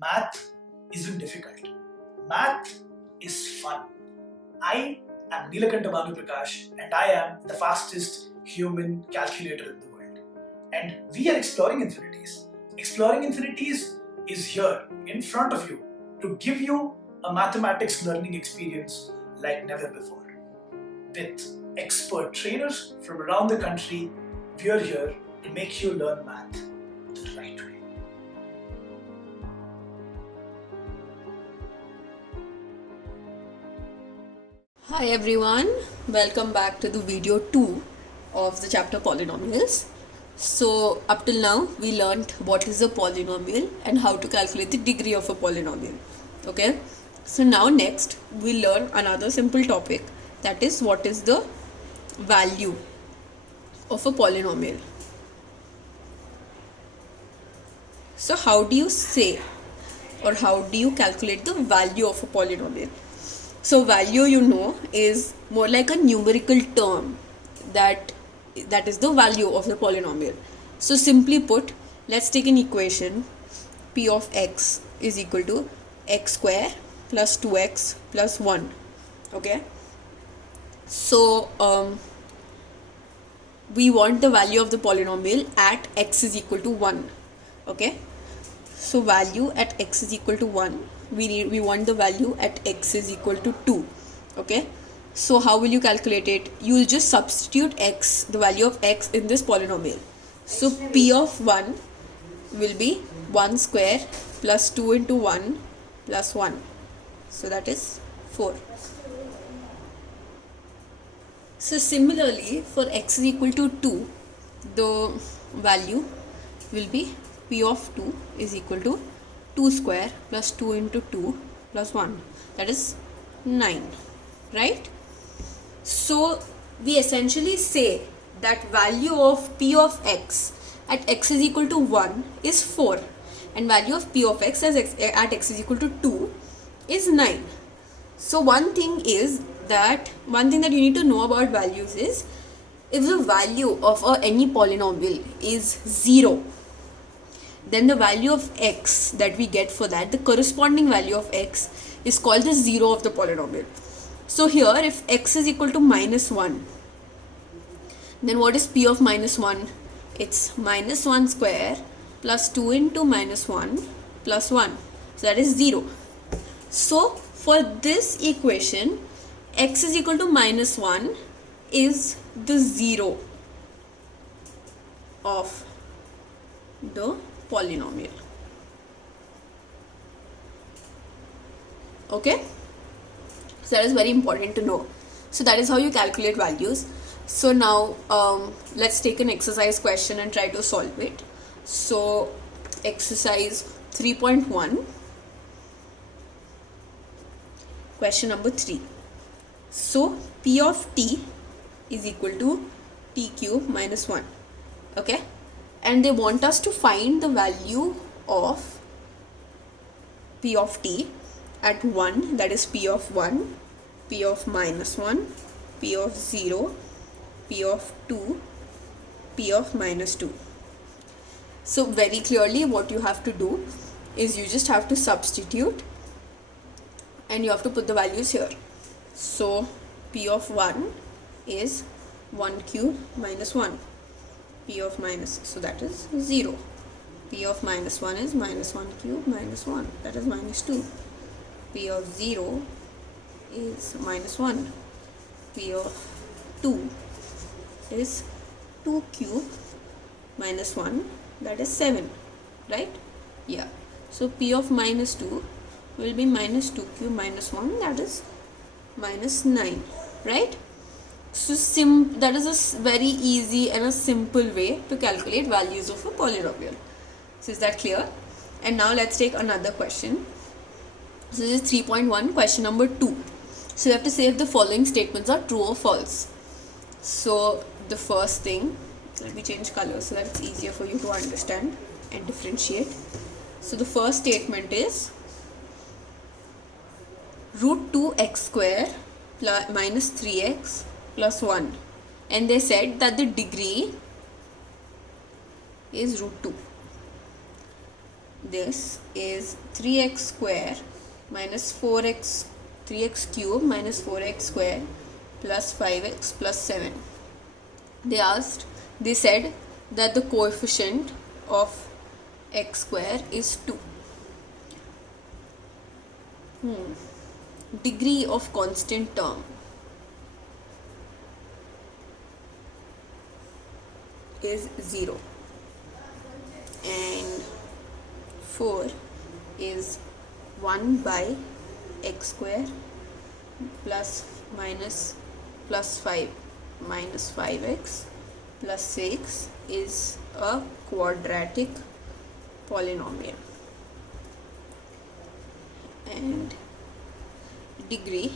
Math isn't difficult. Math is fun. I am Nilakanta Bhanu Prakash and I am the fastest human calculator in the world. And we are exploring infinities. Exploring infinities is here in front of you to give you a mathematics learning experience like never before. With expert trainers from around the country, we are here to make you learn math the right way. Hi everyone, welcome back to the video 2 of the chapter polynomials. So up till now we learned what is a polynomial and how to calculate the degree of a polynomial. Okay, so now next we learn another simple topic, that is what is the value of a polynomial. So how do you say or how do you calculate the value of a polynomial? So value, you know, is more like a numerical term that is the value of the polynomial. So simply put, let's take an equation. P of x is equal to x square plus 2x plus 1. Okay. So we want the value of the polynomial at x is equal to 1. Okay. So value at x is equal to 1. We want the value at x is equal to 2. Okay, so how will you calculate it? You will just substitute x, the value of x, in this polynomial. So p of 1 will be 1 square plus 2 into 1 plus 1. So that is 4. So similarly, for x is equal to 2, the value will be p of 2 is equal to 2 square plus 2 into 2 plus 1, that is 9, right? So we essentially say that value of p of x at x is equal to 1 is 4 and value of p of x at x is equal to 2 is 9. So one thing that you need to know about values is, if the value of any polynomial is 0, then the value of x that we get for that, the corresponding value of x, is called the 0 of the polynomial. So here, if x is equal to minus 1, then what is p of minus 1? It's minus 1 square plus 2 into minus 1 plus 1. So that is 0. So for this equation, x is equal to minus 1 is the 0 of the polynomial. Okay, so that is very important to know. So that is how you calculate values. So now let's take an exercise question and try to solve it. So exercise 3.1, question number 3. So p of t is equal to t cube minus 1. Okay, and they want us to find the value of p of t at 1, that is p of 1, p of minus 1, p of 0, p of 2, p of minus 2. So very clearly what you have to do is you just have to substitute and you have to put the values here. So p of 1 is 1 cube minus 1, p of minus, so that is 0. P of minus 1 is minus 1 cube minus 1, that is minus 2. P of 0 is minus 1. P of 2 is 2 cube minus 1, that is 7, right? Yeah. So P of minus 2 will be minus 2 cube minus 1, that is minus 9, right? So that is a very easy and a simple way to calculate values of a polynomial. So is that clear? And now let's take another question. So this is 3.1, question number 2. So you have to say if the following statements are true or false. So the first thing, let me change color so that it's easier for you to understand and differentiate. So the first statement is root 2x square plus minus 3x plus 1, and they said that the degree is root 2. this is 3x square minus 4x, 3x cube minus 4x square plus 5x plus 7. They said that the coefficient of x square is 2. Degree of constant term is 0, and 4 is 1 by x square plus minus plus 5 minus 5x plus 6 is a quadratic polynomial, and degree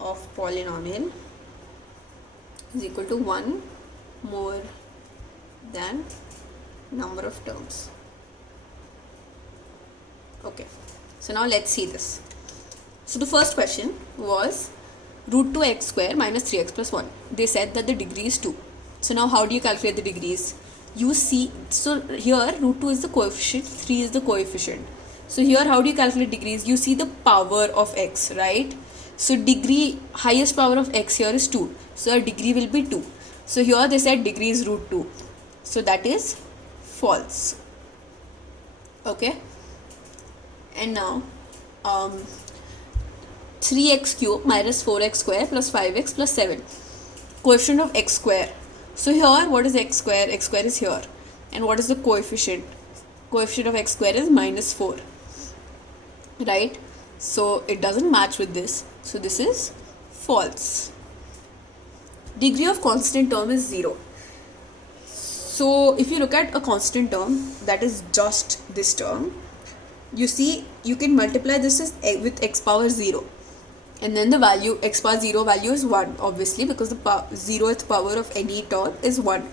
of polynomial is equal to 1 more than number of terms. Okay, so now let's see this. So the first question was root 2x square minus 3x plus 1. They said that the degree is 2. So now how do you calculate the degrees? You see, so here root 2 is the coefficient, 3 is the coefficient. So here how do you calculate degrees? You see the power of x, right? So degree, highest power of x here is 2. So our degree will be 2. So here they said degree is root 2. So that is false. Okay. And now 3x cube minus 4x square plus 5x plus 7. Coefficient of x square. So here what is x square? X square is here. And what is the coefficient? Coefficient of x square is minus 4. Right? So it doesn't match with this. So this is false. Degree of constant term is 0. So if you look at a constant term, that is just this term, you see you can multiply this with x power 0. And then the value, x power 0 value is 1, obviously, because the 0th power of any term is 1.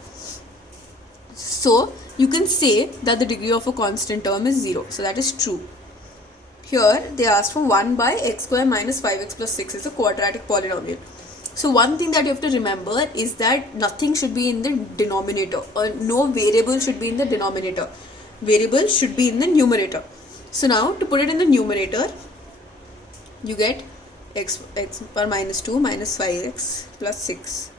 So you can say that the degree of a constant term is 0. So that is true. Here they asked for 1 by x square minus 5x plus 6 is a quadratic polynomial. So one thing that you have to remember is that nothing should be in the denominator, or no variable should be in the denominator. Variable should be in the numerator. So now to put it in the numerator, you get x power minus 2 minus 5x plus 6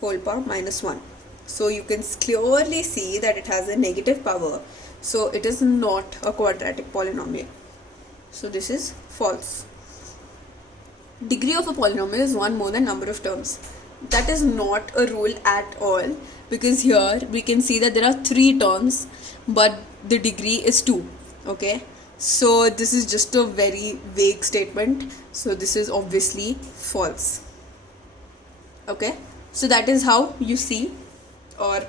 whole power minus 1. So you can clearly see that it has a negative power. So it is not a quadratic polynomial. So this is false. Degree of a polynomial is 1 more than number of terms. That is not a rule at all, because here we can see that there are 3 terms but the degree is 2. Okay, so this is just a very vague statement. So this is obviously false. Okay, so that is how you see or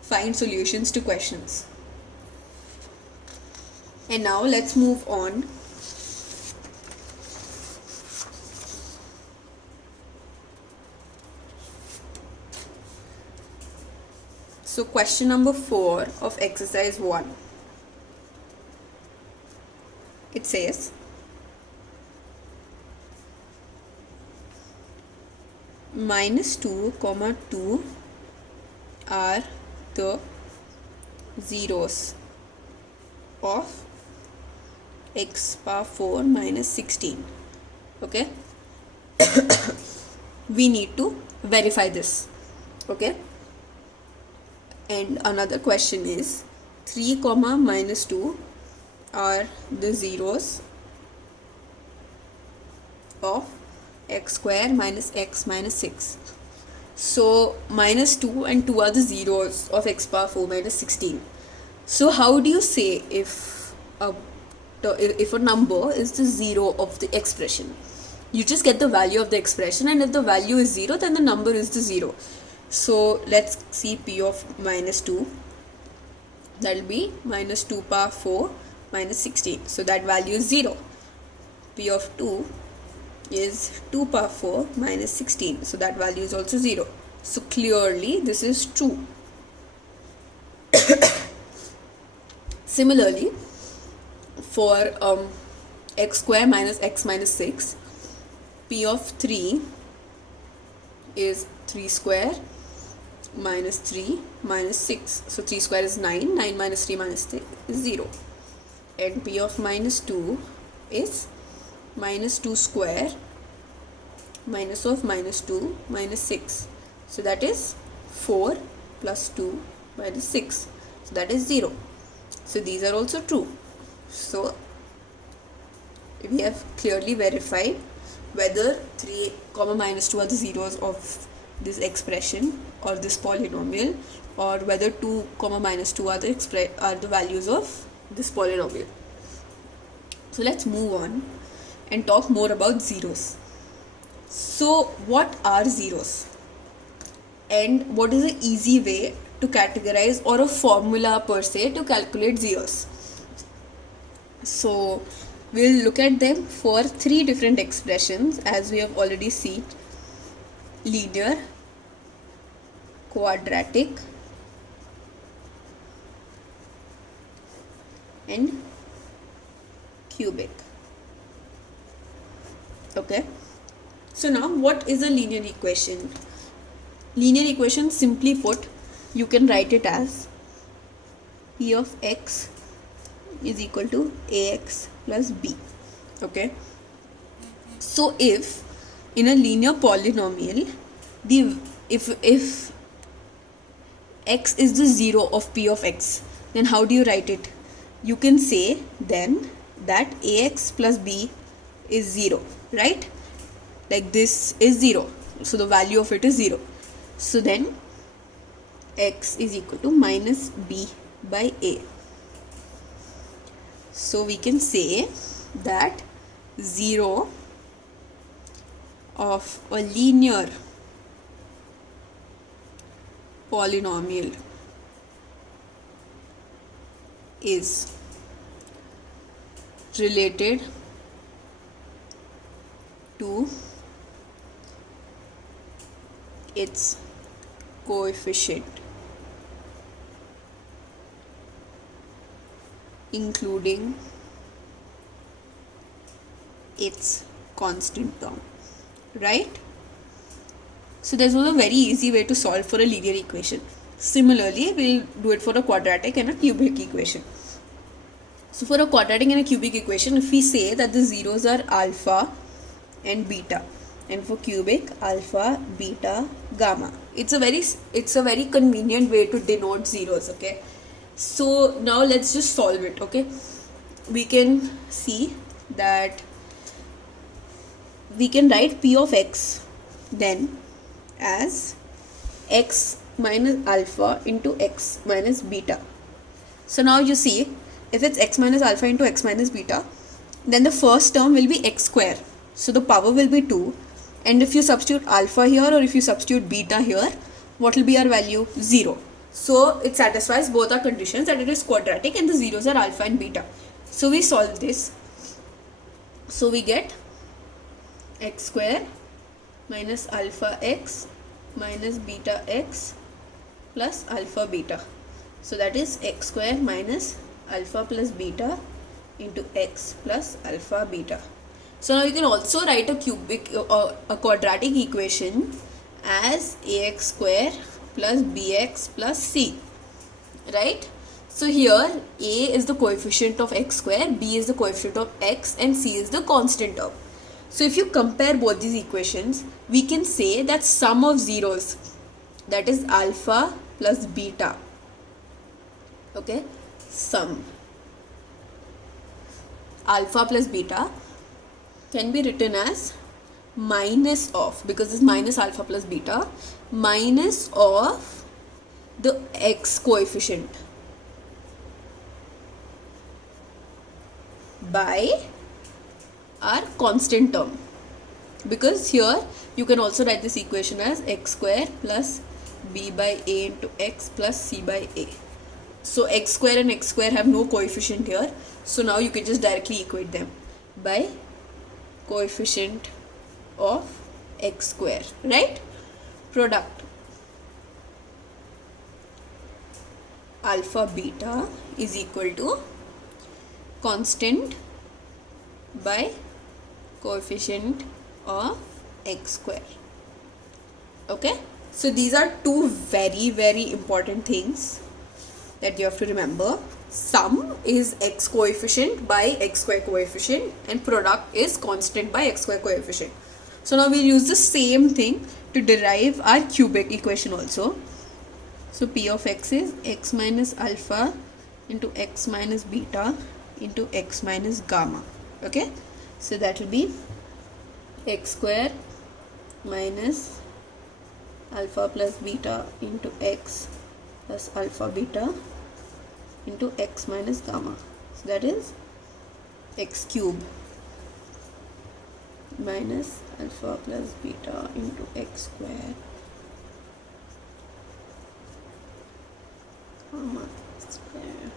find solutions to questions. And now let's move on. So question number 4 of exercise 1. It says, minus 2, 2 are the zeros of x power 4 minus 16. Okay. We need to verify this. Okay. And another question is 3, minus 2 are the zeros of x square minus x minus 6. So minus 2 and 2 are the zeros of x power 4 minus 16. So how do you say if a number is the zero of the expression? You just get the value of the expression, and if the value is 0, then the number is the 0. So let's see p of minus 2. That will be minus 2 power 4 minus 16. So that value is 0. P of 2 is 2 power 4 minus 16. So that value is also 0. So clearly this is true. Similarly, for x square minus x minus 6, p of 3 is 3 square minus 3 minus 6. So 3 square is 9. 9 minus 3 minus 3 is 0. And p of minus 2 is minus 2 square minus of minus 2 minus 6. So that is 4 plus 2 minus 6. So that is 0. So these are also true. So we have clearly verified whether 3 comma minus 2 are the zeros of this expression or this polynomial, or whether 2 comma minus 2 are the values of this polynomial. So let's move on and talk more about zeros. So what are zeros, and what is an easy way to categorize, or a formula per se to calculate zeros? So we'll look at them for 3 different expressions, as we have already seen: linear, quadratic, and cubic. Okay, so now what is a linear equation? Linear equation, simply put, you can write it as p of x is equal to ax plus b. Okay, so if in a linear polynomial, if x is the zero of p of x, then how do you write it? You can say then that ax plus b is 0, right? Like this is 0, so the value of it is 0. So then x is equal to minus b by a. So we can say that 0 of a linear polynomial is related to its coefficient, including its constant term, right? So this was a very easy way to solve for a linear equation. Similarly, we'll do it for a quadratic and a cubic equation. So for a quadratic and a cubic equation, if we say that the zeros are alpha and beta, and for cubic, alpha, beta, gamma, it's a very convenient way to denote zeros. Okay, so now let's just solve it. Okay, we can see that we can write p of x then as x minus alpha into x minus beta. So now you see, if it's x minus alpha into x minus beta, then the first term will be x square, so the power will be 2, and if you substitute alpha here or if you substitute beta here, what will be our value? 0. So it satisfies both our conditions, that it is quadratic and the zeros are alpha and beta. So we solve this. So we get x square minus alpha x minus beta x plus alpha beta. So that is x square minus alpha plus beta into x plus alpha beta. So now you can also write a quadratic equation as ax square plus bx plus c, right? So here a is the coefficient of x square, b is the coefficient of x, and c is the constant term. So if you compare both these equations, we can say that sum of zeros, that is alpha plus beta, okay, sum alpha plus beta can be written as minus of, because it's minus alpha plus beta, minus of the x coefficient by our constant term, because here you can also write this equation as x square plus b by a into x plus c by a. So x square and x square have no coefficient here, so now you can just directly equate them by coefficient of x square, right? Product alpha beta is equal to constant by coefficient of x square. Okay, So these are two very, very important things that you have to remember. Sum is x coefficient by x square coefficient, and product is constant by x square coefficient. So now we'll use the same thing to derive our cubic equation also. So p of x is x minus alpha into x minus beta into x minus gamma. Okay, so that will be x square minus alpha plus beta into x plus alpha beta into x minus gamma. So that is x cube minus alpha plus beta into x square gamma square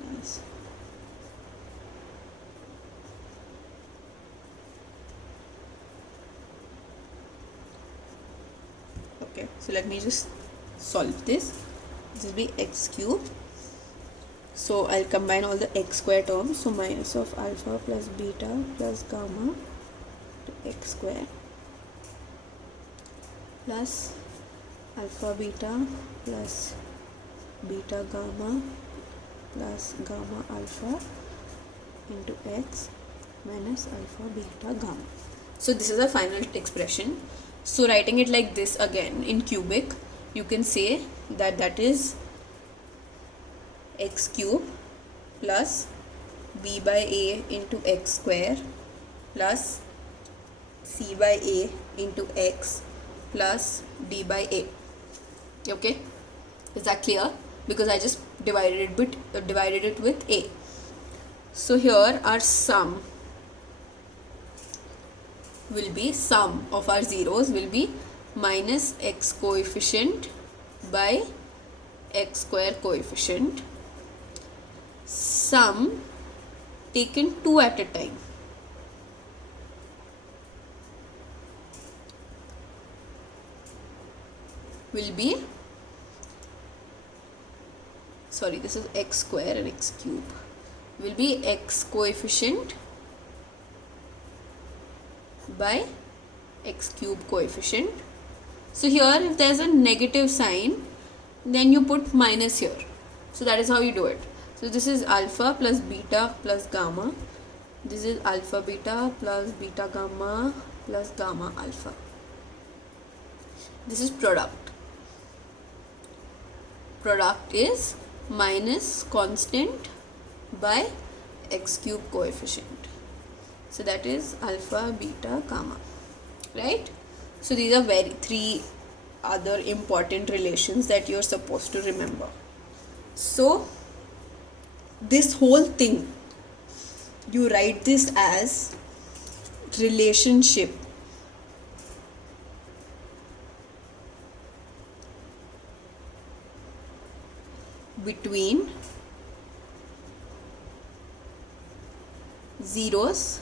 plus okay, so let me just solve this. This will be x cube. So I'll combine all the x square terms. So minus of alpha plus beta plus gamma to x square plus alpha beta plus beta gamma plus gamma alpha into x minus alpha beta gamma. So this is a final expression. So writing it like this again in cubic, you can say that that is x cube plus b by a into x square plus c by a into x plus d by a. Okay, is that clear? Because I just divided it with a. So here our sum will be, sum of our zeros will be minus x coefficient by x square coefficient, sum taken two at a time. Will be, sorry, this is x square and x cube, will be x coefficient by x cube coefficient. So here if there is a negative sign, then you put minus here. So that is how you do it. So this is alpha plus beta plus gamma. This is alpha beta plus beta gamma plus gamma alpha. This is product. Product is minus constant by x cube coefficient. So that is alpha beta gamma, right? So these are three other important relations that you're supposed to remember. So this whole thing, you write this as relationship between zeros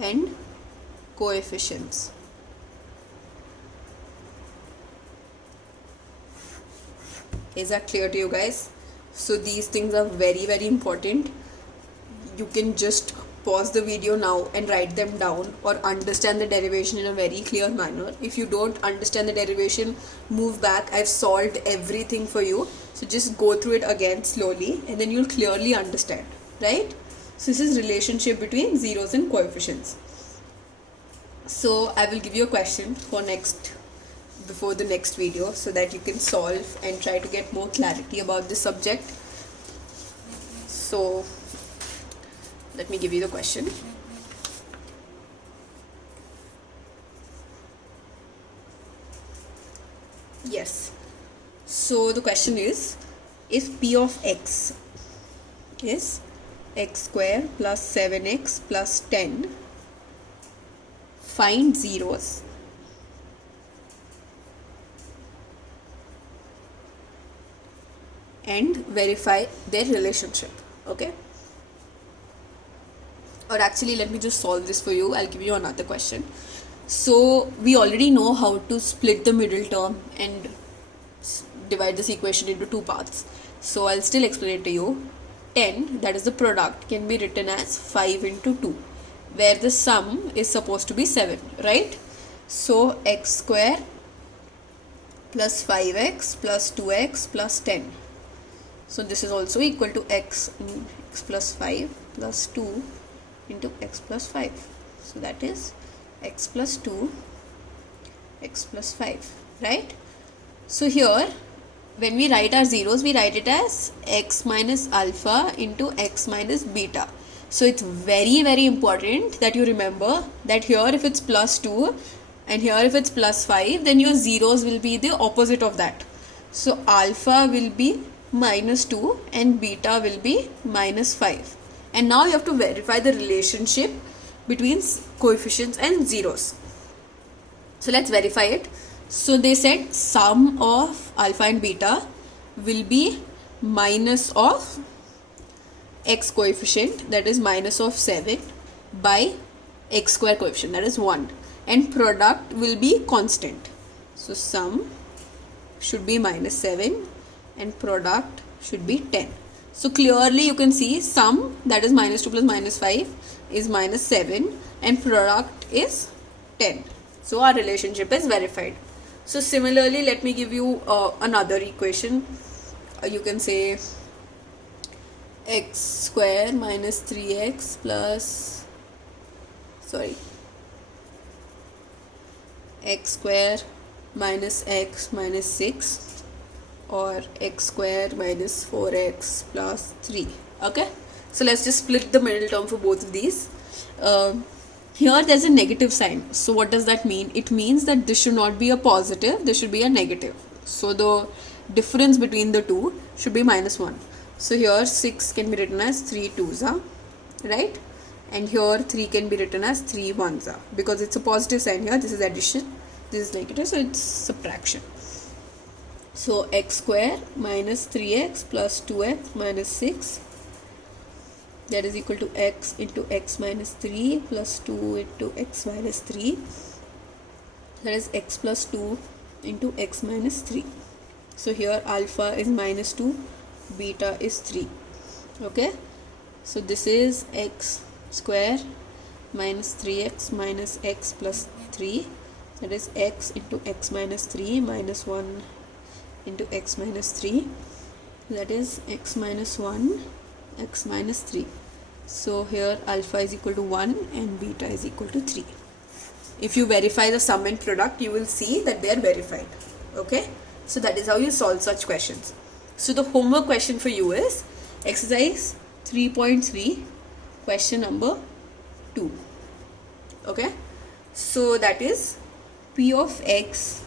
and coefficients. Is that clear to you guys? So these things are very, very important. You can just pause the video now and write them down, or understand the derivation in a very clear manner. If you don't understand the derivation, move back. I've solved everything for you. So just go through it again slowly and then you'll clearly understand, right? So this is relationship between zeros and coefficients. So I will give you a question before the next video, so that you can solve and try to get more clarity about this subject. So let me give you the question. Yes. So the question is, if p of x is x square plus 7x plus 10, find zeros and verify their relationship. Okay, or actually let me just solve this for you. I'll give you another question. So we already know how to split the middle term and divide this equation into two parts. So I'll still explain it to you. 10, that is the product, can be written as 5 into 2, where the sum is supposed to be 7, right? So x square plus 5x plus 2x plus 10. So this is also equal to x plus 5 plus 2 into x plus 5. So that is x plus 2, x plus 5, right? So here when we write our zeros, we write it as x minus alpha into x minus beta. So it's very, very important that you remember that here if it's plus 2 and here if it's plus 5, then your zeros will be the opposite of that. So alpha will be minus 2 and beta will be minus 5. And now you have to verify the relationship between coefficients and zeros. So let's verify it. So they said sum of alpha and beta will be minus of x coefficient, that is minus of 7, by x square coefficient, that is 1, and product will be constant. So sum should be minus 7 and product should be 10. So clearly you can see sum, that is minus 2 plus minus 5, is minus 7 and product is 10. So our relationship is verified. So similarly, let me give you another equation. You can say x square minus 3x plus, x square minus x minus 6, or x square minus 4x plus 3. Okay, so let's just split the middle term for both of these. Here there's a negative sign. So what does that mean? It means that this should not be a positive, this should be a negative. So the difference between the two should be minus 1. So here 6 can be written as 3 2s are, right? And here 3 can be written as 3 1s are, because it's a positive sign here. This is addition, this is negative, so it's subtraction. So x square minus 3x plus 2x minus 6, that is equal to x into x minus 3 plus 2 into x minus 3, that is x plus 2 into x minus 3. So here alpha is minus 2, beta is 3. Okay, so this is x square minus 3x minus x plus 3, that is x into x minus 3 minus 1 into x minus 3, that is x minus 1, x minus 3. So here alpha is equal to 1 and beta is equal to 3. If you verify the sum and product, you will see that they are verified. Okay, so that is how you solve such questions. So the homework question for you is exercise 3.3, question number 2. Okay, so that is p of x.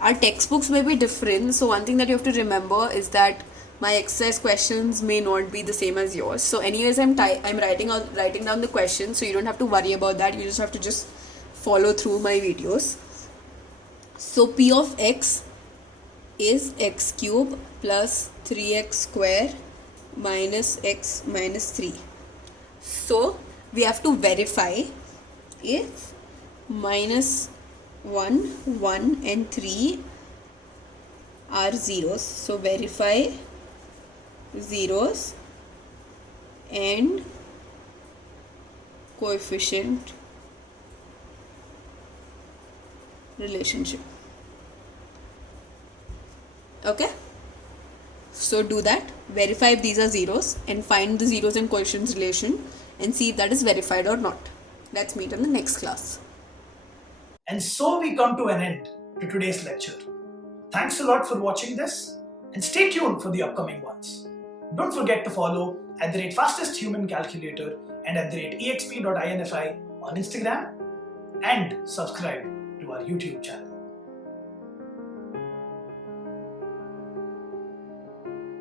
Our textbooks may be different, so one thing that you have to remember is that my exercise questions may not be the same as yours. So anyways, I'm writing down the questions, so you don't have to worry about that. You just have to follow through my videos. So p of x is x cube plus 3x square minus x minus 3. So we have to verify if minus 1, 1 and 3 are zeros. So verify zeros and coefficient relationship. Okay, so do that, verify if these are zeros and find the zeros and coefficients relation and see if that is verified or not. Let's meet in the next class. And so we come to an end to today's lecture. Thanks a lot for watching this and stay tuned for the upcoming ones. Don't forget to follow @fastesthumancalculator and @exp.infi on Instagram and subscribe to our YouTube channel.